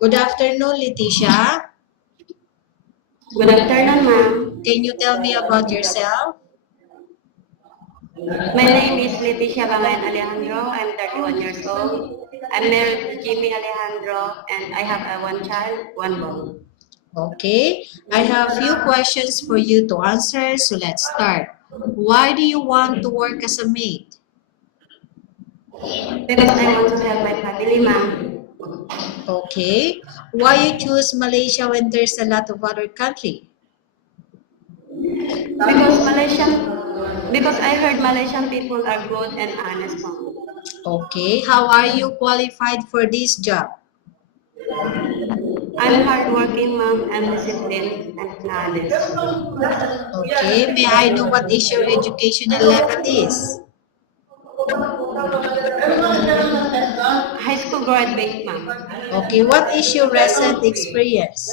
Good afternoon, Leticia. Good afternoon, ma'am. Can you tell me about yourself? My name is Leticia Bangayan Alejandro. I'm 31 years old. I'm married to Jimmy Alejandro, and I have one child, one boy. Okay, I have few questions for you to answer, so let's start. Why do you want to work as a maid? Because I want to help my family, ma'am. Okay, why you choose Malaysia when there's a lot of other country? Because I heard Malaysian people are good and honest, ma'am. Okay, how are you qualified for this job? I'm hardworking, ma'am, and disciplined and honest. Okay, may I know what is your educational level is? High school graduate, ma'am. Okay, what is your recent experience?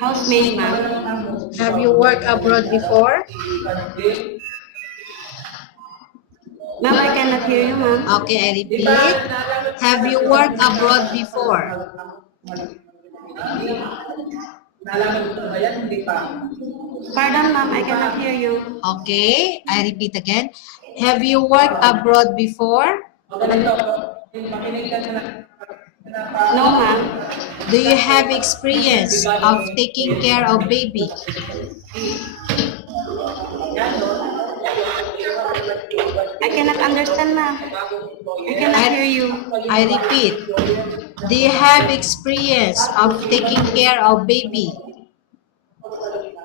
Housemaid, ma'am. Have you worked abroad before? Ma'am, I cannot hear you, ma'am. Okay, I repeat. Have you worked abroad before? Pardon, ma'am, I cannot hear you. Okay, I repeat again. Have you worked abroad before? No, ma'am. Do you have experience of taking care of baby? I cannot understand, ma'am. I cannot hear you. I repeat. Do you have experience of taking care of baby?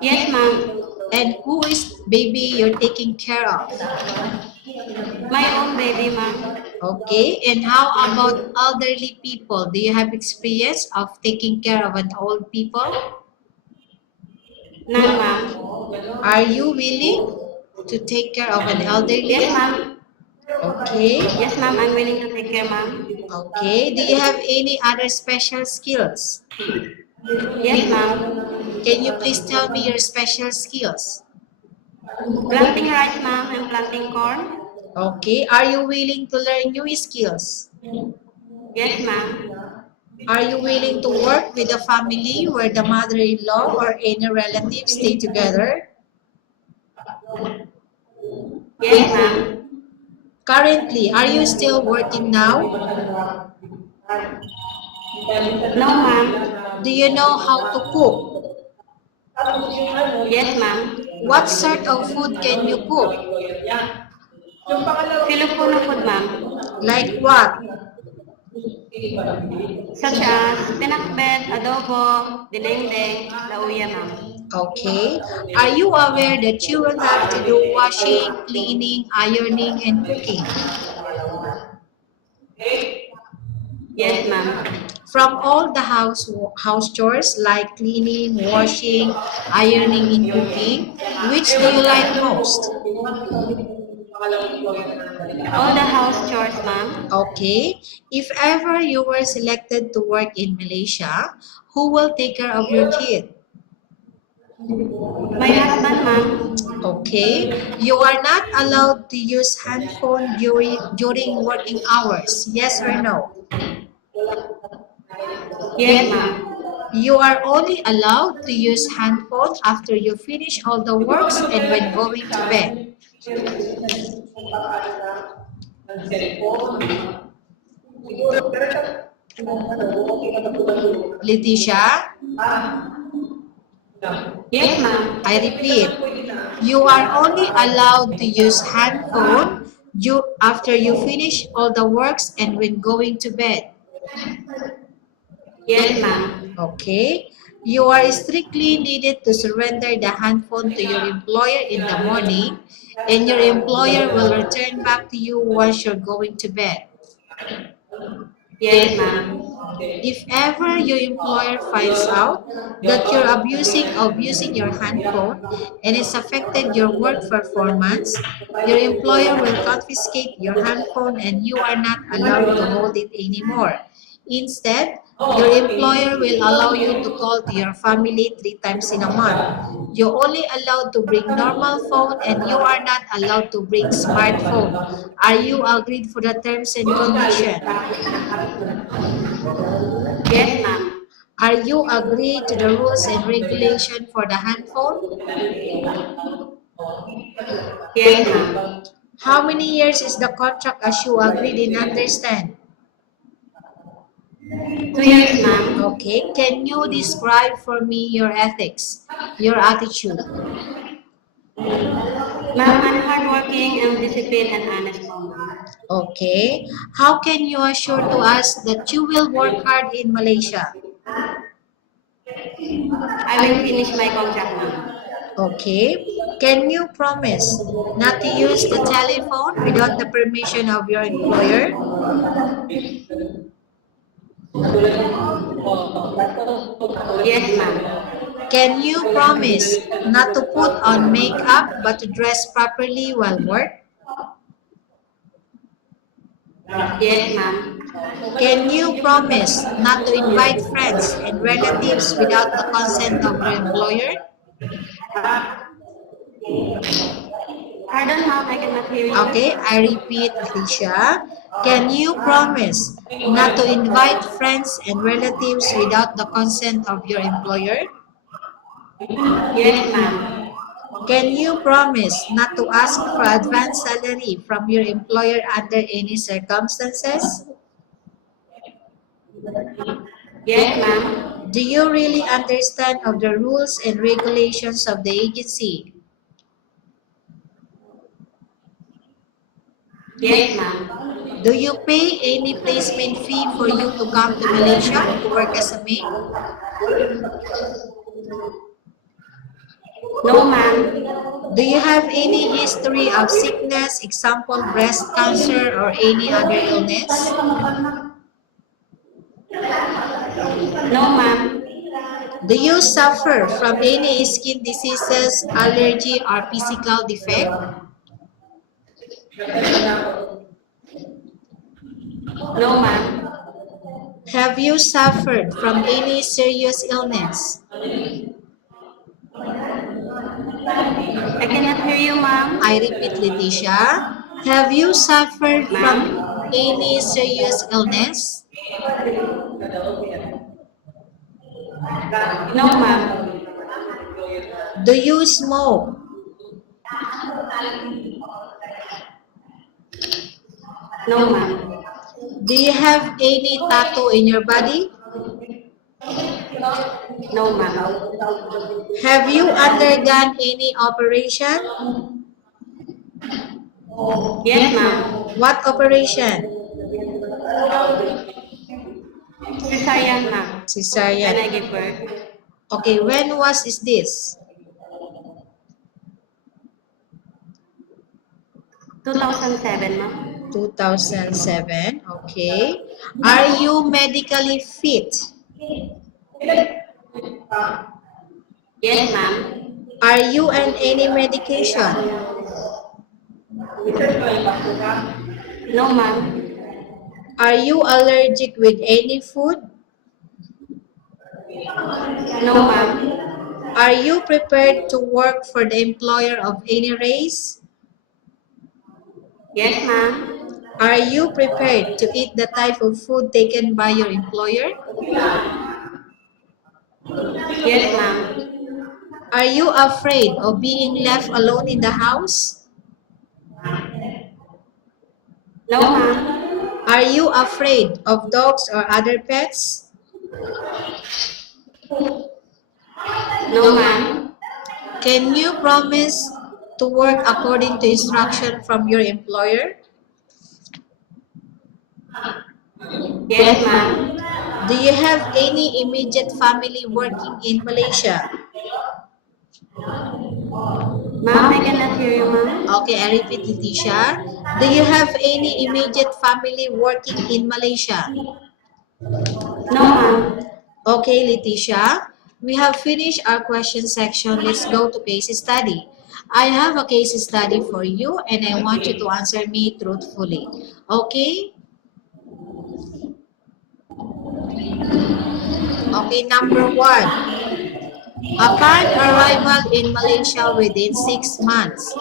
Yes, ma'am. And who is baby you're taking care of? My own baby, ma'am. Okay, and how about elderly people? Do you have experience of taking care of an old people? None, ma'am. Are you willing to take care of an elderly? Yes, ma'am. Okay. Yes, ma'am. I'm willing to take care, ma'am. Okay. Do you have any other special skills? Yes, ma'am. Can you please tell me your special skills? Planting rice, ma'am, and planting corn. Okay. Are you willing to learn new skills? Yes, ma'am. Are you willing to work with a family where the mother-in-law or any relatives stay together? Yes, ma'am. Currently, are you still working now? No, ma'am. Do you know how to cook? Yes, ma'am. What sort of food can you cook? Filipino food, ma'am. Like what? Such as pinakbet, adobo, dinengdeng, lauya, ma'am. Okay. Are you aware that you will have to do washing, cleaning, ironing, and cooking? Yes, ma'am. From all the house chores like cleaning, washing, ironing, and cooking, which do you like most? All the house chores, ma'am. Okay. If ever you were selected to work in Malaysia, who will take care of your kid? My husband, ma'am. Okay. You are not allowed to use handphone during working hours. Yes or no? Yes, ma'am. You are only allowed to use handphone after you finish all the works and when going to bed. Leticia, Yes, ma'am. I repeat, you are only allowed to use handphone after you finish all the works and when going to bed. Yes, ma'am. Okay. You are strictly needed to surrender the handphone to your employer in the morning, and your employer will return back to you once you're going to bed. Yes, ma'am. If ever your employer finds out that you're abusing your handphone and it's affected your work performance, your employer will confiscate your handphone and you are not allowed to hold it anymore. Instead, your employer will allow you to call to your family 3 times in a month. You're only allowed to bring normal phone and you are not allowed to bring smartphone. Are you agreed for the terms and condition? Yes, ma'am. Are you agreed to the rules and regulation for the handphone? Yes, ma'am. How many years is the contract as you agreed and understand? 2 years, ma'am. Okay, can you describe for me your ethics, your attitude? Ma'am, I'm hardworking and disciplined and honest po, ma'am. Okay, how can you assure to us that you will work hard in Malaysia? I will finish my contract, ma'am. Okay, can you promise not to use the telephone without the permission of your employer? Yes, ma'am. Can you promise not to put on makeup but to dress properly while work? Yes, ma'am. Can you promise not to invite friends and relatives without the consent of your employer? Pardon, ma'am, I cannot hear Okay, you. I repeat, Alicia. Can you promise not to invite friends and relatives without the consent of your employer? Yes, ma'am. Can you promise not to ask for advance salary from your employer under any circumstances? Yes, ma'am. Do you really understand of the rules and regulations of the agency? Yes, ma'am. Do you pay any placement fee for you to come to Malaysia to work as a maid? No, ma'am. Do you have any history of sickness, example breast cancer or any other illness? No, ma'am. Do you suffer from any skin diseases, allergy or physical defect? No, ma'am. Have you suffered from any serious illness? I cannot hear you, ma'am. I repeat, Leticia. Have you suffered from Ma'am? any serious illness? No, ma'am. Do you smoke? No, ma'am. Do you have any tattoo in your body? No, ma'am. Have you undergone any operation? Yes, ma'am. What operation? Cesarean, ma'am. When Cesarean. I give birth. Okay, when was is this? 2007, ma'am. 2007. Okay. Are you medically fit? Yes, ma'am. Are you on any medication? No, ma'am. Are you allergic with any food? No, ma'am. Are you prepared to work for the employer of any race? Yes, ma'am. Are you prepared to eat the type of food taken by your employer? Yes, ma'am. Are you afraid of being left alone in the house? No, ma'am. Are you afraid of dogs or other pets? No, ma'am. Can you promise to work according to instruction from your employer? Yes, ma'am. Do you have any immediate family working in Malaysia? Ma'am, I cannot hear you, ma'am. Okay, I repeat, Leticia. Do you have any immediate family working in Malaysia? No, ma'am. Okay, Leticia. We have finished our question section. Let's go to case study. I have a case study for you and I want you to answer me truthfully. Okay? Okay, number 1. Upon arrival in Malaysia within 6 months,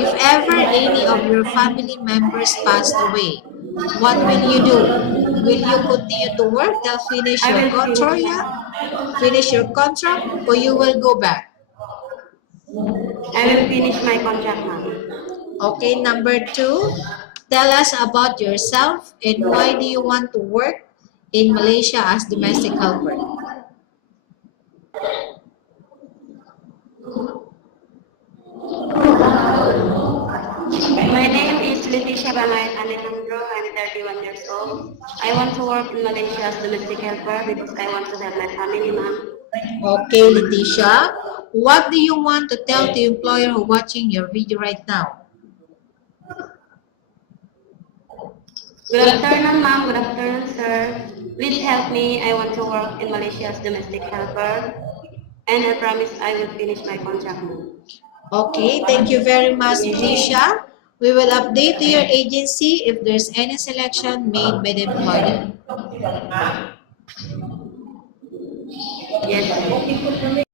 if ever any of your family members passed away, what will you do? Will you continue to work till finish I your will finish contract, or you will go back? I will finish my contract, ma'am. Okay, number 2, tell us about yourself and why do you want to work in Malaysia as domestic helper? My name is Leticia Bangayan Alejandro. I'm 31 years old. I want to work in Malaysia as domestic helper because I want to help my family, ma'am. Okay, Leticia, what do you want to tell the employer who watching your video right now? Good afternoon, ma'am. Good afternoon, sir. Please help me. I want to work in Malaysia as domestic helper. And I promise I will finish my contract, ma'am. Okay, thank you very much, Leticia. We will update to your agency if there's any selection made by the employer. Yes.